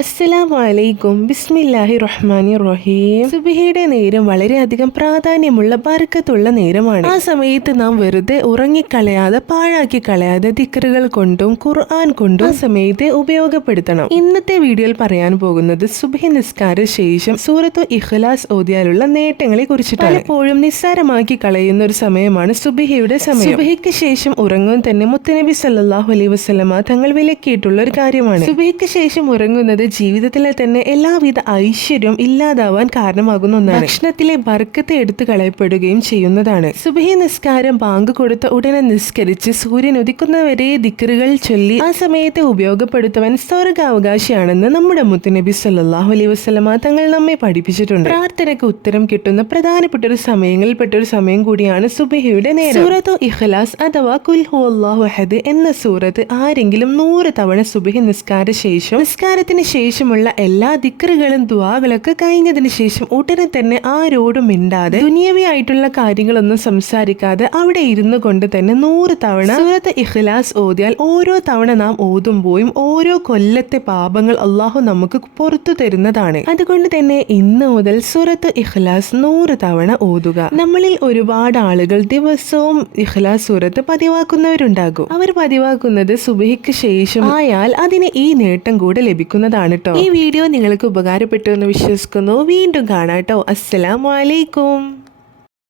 അസ്സലാമു അലൈക്കും ബിസ്മില്ലാഹി റഹ്മാനി റഹീം. സുബിഹയുടെ നേരം വളരെയധികം പ്രാധാന്യമുള്ള ബർക്കത്തുള്ള നേരമാണ്. ആ സമയത്ത് നാം വെറുതെ ഉറങ്ങിക്കളയാതെ പാഴാക്കി കളയാതെ ദിക്കറുകൾ കൊണ്ടും ഖുർആൻ കൊണ്ടും ആ സമയത്തെ ഉപയോഗപ്പെടുത്തണം. ഇന്നത്തെ വീഡിയോയിൽ പറയാൻ പോകുന്നത് സുബഹി നിസ്കാര ശേഷം സൂറത്തു ഇഖ്ലാസ് ഓതിയാലുള്ള നേട്ടങ്ങളെ കുറിച്ചിട്ടാണ്. പലപ്പോഴും നിസ്സാരമാക്കി കളയുന്ന ഒരു സമയമാണ് സുബിഹയുടെ സമയം. സുബഹിക്ക് ശേഷം ഉറങ്ങും തന്നെ മുത്തനബി സല്ലാഹു അലൈഹി വസ്ലമ തങ്ങൾ വിലക്കിയിട്ടുള്ള ഒരു കാര്യമാണ്. സുബഹിക്ക് ശേഷം ഉറങ്ങുന്നത് ജീവിതത്തിലെ തന്നെ എല്ലാവിധ ഐശ്വര്യവും ഇല്ലാതാവാൻ കാരണമാകുന്ന ഒന്നാണ്. ഭക്ഷണത്തിലെ ബർക്കത്തെ എടുത്തു കളയപ്പെടുകയും ചെയ്യുന്നതാണ്. സുബഹി നിസ്കാരം ബാങ്ക് കൊടുത്ത ഉടനെ നിസ്കരിച്ച് സൂര്യൻ ഉദിക്കുന്നവരെ ദിക്കറുകൾ ചൊല്ലി ആ സമയത്തെ ഉപയോഗപ്പെടുത്തുവാൻ സ്വർഗാവകാശിയാണെന്ന് നമ്മുടെ മുത്തുനബി സല്ലാഹു അലൈ വസ്ലമ തങ്ങൾ നമ്മെ പഠിപ്പിച്ചിട്ടുണ്ട്. പ്രാർത്ഥനയ്ക്ക് ഉത്തരം കിട്ടുന്ന പ്രധാനപ്പെട്ട ഒരു സമയങ്ങളിൽപ്പെട്ട ഒരു സമയം കൂടിയാണ് സുബഹിയുടെ നേരം. സൂറത്തു ഇഖ്ലാസ് അഥവാ കുൽഹു അള്ളാഹു അഹദ് എന്ന സൂറത്ത് ആരെങ്കിലും നൂറ് തവണ സുബഹി നിസ്കാര ശേഷം നിസ്കാരത്തിന് ശേഷമുള്ള എല്ലാ ദിക്കറുകളും ദുവാകളൊക്കെ കഴിഞ്ഞതിന് ശേഷം ഉടനെ തന്നെ ആരോടും മിണ്ടാതെ ദുനിയവിയായിട്ടുള്ള കാര്യങ്ങളൊന്നും സംസാരിക്കാതെ അവിടെ ഇരുന്നു കൊണ്ട് തന്നെ നൂറ് തവണ സൂറത്ത് ഇഖ്ലാസ് ഓതിയാൽ ഓരോ തവണ നാം ഓതുമ്പോഴും ഓരോ കൊല്ലത്തെ പാപങ്ങൾ അള്ളാഹു നമുക്ക് പുറത്തു തരുന്നതാണ്. അതുകൊണ്ട് തന്നെ ഇന്ന് മുതൽ സൂറത്ത് ഇഖ്ലാസ് നൂറ് തവണ ഓതുക. നമ്മളിൽ ഒരുപാട് ആളുകൾ ദിവസവും ഇഖ്ലാസ് സൂറത്ത് പതിവാക്കുന്നവരുണ്ടാകും. അവർ പതിവാക്കുന്നത് സുബഹിക്ക് ശേഷം ആയാൽ അതിന് ഈ നേട്ടം കൂടെ ലഭിക്കുന്നതാണ്. കേട്ടോ ഈ വീഡിയോ നിങ്ങൾക്ക് ഉപകാരപ്പെട്ടു എന്ന് വിശ്വസിക്കുന്നു. വീണ്ടും കാണാം കേട്ടോ അസ്സലാമലൈക്കും